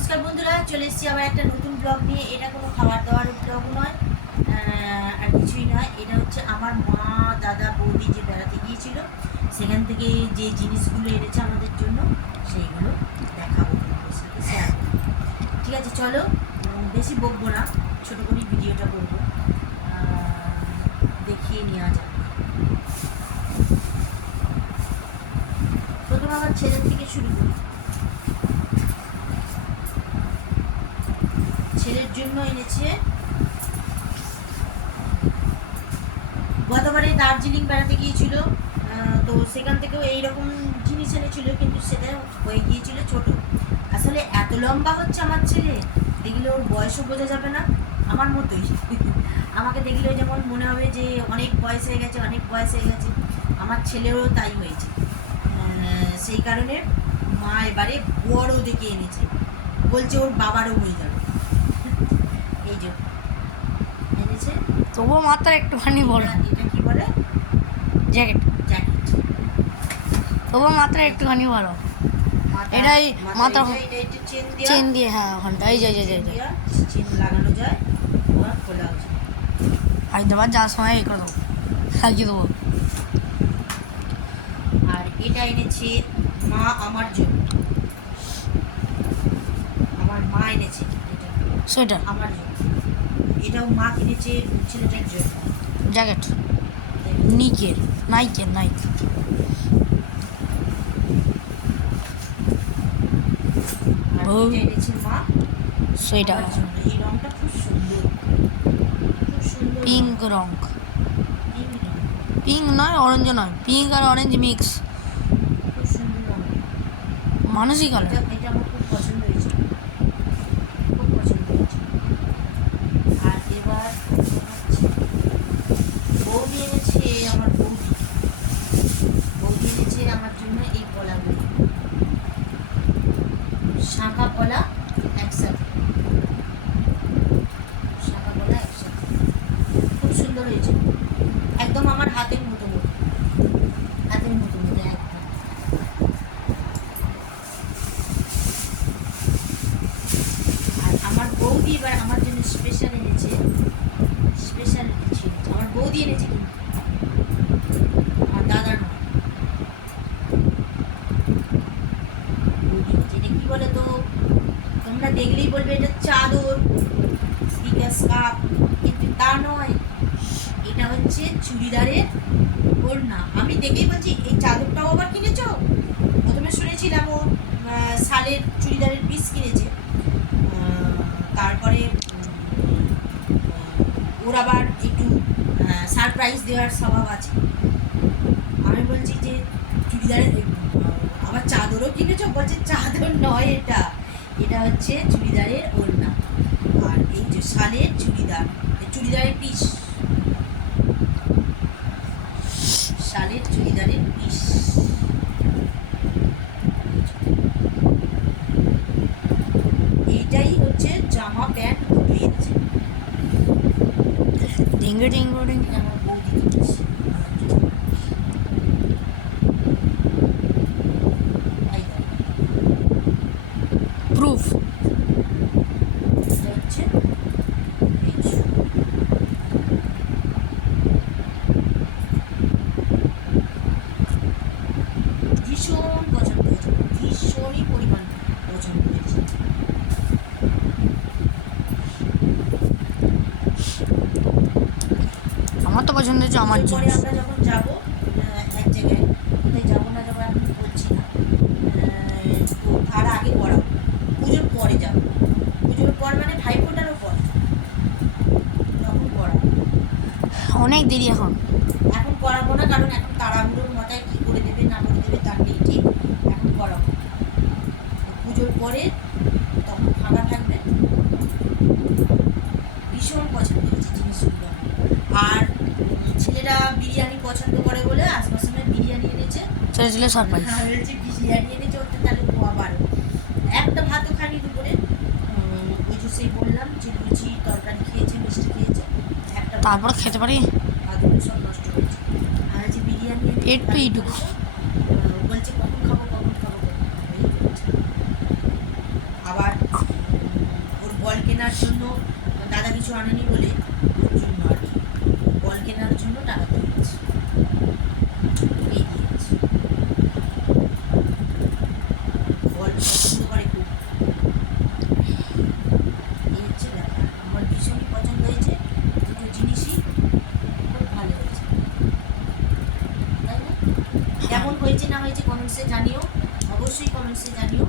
নমস্কার বন্ধুরা, চলে এসেছি আবার একটা নতুন ব্লগ নিয়ে। এটা কোনো খাবার দাবার ব্লগ নয় আর কিছুই নয়। এটা হচ্ছে আমার মা, দাদা, বৌদি যে বেড়াতে গিয়েছিল, সেখান থেকে যে জিনিসগুলো এনেছে আমাদের জন্য, সেইগুলো দেখাবো তোমাদের সাথে শেয়ার ঠিক আছে, চলো বেশি বকবো না ছোটো করেই ভিডিওটা করব। দেখিয়ে নেওয়া যাক। প্রথমে আমার ছেলের থেকে শুরু করি ছেলের জন্য এনেছে। গতবারে দার্জিলিং বেড়াতে গিয়েছিল। তো সেখান থেকেও এইরকম জিনিস এনেছিল, কিন্তু সেটা হয়ে গিয়েছিল ছোট। আসলে এত লম্বা হচ্ছে আমার ছেলে, দেখলে ওর বয়সও বোঝা যাবে না, আমার মতোই। আমাকে দেখলে যেমন মনে হবে যে অনেক বয়স হয়ে গেছে, অনেক বয়স হয়ে গেছে। আমার ছেলেরও তাই হয়েছে। সেই কারণে মা এবারে বড় দেখে এনেছে। বলছে ওর বাবারও হয়ে যাবে এই যে এনেছে তবুও মাত্রা একটুখানি বড়। এটা- কি বলে? জ্যাকেট। জ্যাকেট। তবুও মাত্রা একটুখানি বড়। এটাই এটা চেন দিয়ে। হ্যাঁ ওখানটা। এই যে যে, এই চেন যে লাগানো যায় খোলা হায়দ্রাবাদ যাওয়ার সময় এই করে দেবো। সাজিয়ে দেবো। আর এটা এনেছে মা আমার জন্য। আমার মা এনেছে এটা। সোয়েটার। আমার জন্য। এটাও মা কিনেছে ছেলেটার জন্য। জ্যাকেট। নিকের নাইকের নাইক। সোয়েটার জন্য। এই রংটা খুব সুন্দর। পিঙ্ক রং। পিঙ্ক নয় অরেঞ্জ নয়। পিঙ্ক আর অরেঞ্জ মিক্স কালার এটা এটা আমার খুব পছন্দ হয়েছে খুব পছন্দ হয়েছে আর এবার হচ্ছে বৌদি এনেছে আমার বৌদি বৌদি এনেছে আমার জন্য এই কলাগুলো। শাঁখা কলা একসাথে। শাঁখা কলা একসাথে। খুব সুন্দর হয়েছে। একদম আমার হাতের মতো মতো। হাতের মতো মতো একদম। আর আমার বৌদি এবার আমার জন্য স্পেশাল এনেছে। স্পেশাল এনেছে। বৌদি এনেছে আমার দাদার নয়। এনেছে কি বলে তো? তোমরা দেখলেই বলবে এটা চাদর স্পিকার স্কার্ফ, কিন্তু তা নয়। এটা হচ্ছে চুড়িদারের ওড়না। আমি দেখেই বলছি, এই চাদরটাও আবার কিনেছো? প্রথমে শুনেছিলাম ও শালের চুড়িদারের পিস কিনেছে আহ, তারপরে উম, আহ, ওর আবার একটু সারপ্রাইজ দেওয়ার স্বভাব আছে। আমি বলছি যে চুড়িদারের আহ, আবার চাদরও কিনেছো? বলছে চাদর নয় এটা। এটা হচ্ছে চুড়িদারের ওড়না। আর এই যে শালের চুড়িদার চুড়িদারের পিস। শালের চুড়িদারের পিস। এইটাই হচ্ছে জামা প্যান্ট ডিঙ্গে ডিঙ্গে ডিঙ্গে। Peace. আমার তো পছন্দ হচ্ছে আমার জিনিস। আমরা যখন যাব এক জায়গায় কোথায় যাব না যাব এখন বলছি না। তো তার আগে পড়াবো। পুজোর পরে যাব। পুজোর পর মানে পর। তখন পড়াবো। অনেক দেরি এখন। এখন পড়াবো না কারণ এখন তাড়াহুড়োর মাথায় কী করে দেবে না করে দেবে তার নেই ঠিক? এখন পড়াবো। পুজোর পরে তখন ফাঁকা থাকবে। পছন্দ করে বলে আশপাশ সামনে বিরিয়ানি এনেছে। সেটা ছিল সারপ্রাইজ। হ্যাঁ, বিরিয়ানি এনেছে ওতে তাহলে পোয়া বারো একটা ভাত খানি দুপুরে ওই যে সেই বললাম যে লুচি তরকারি খেয়েছে মিষ্টি খেয়েছে একটা তারপর খেতে পারি? ভাতগুলো সব নষ্ট হয়েছে আর যে বিরিয়ানি একটু এইটুকু। বলছে কখন খাব কখন খাব? আবার ওর বল কেনার জন্য দাদা কিছু আনেনি বলে না হয়েছে কমেন্টসে জানিও, অবশ্যই কমেন্টসে জানিও।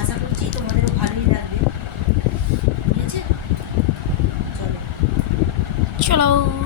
আশা করছি তোমাদেরও ভালোই লাগবে। ঠিক আছে? চলো। চলো।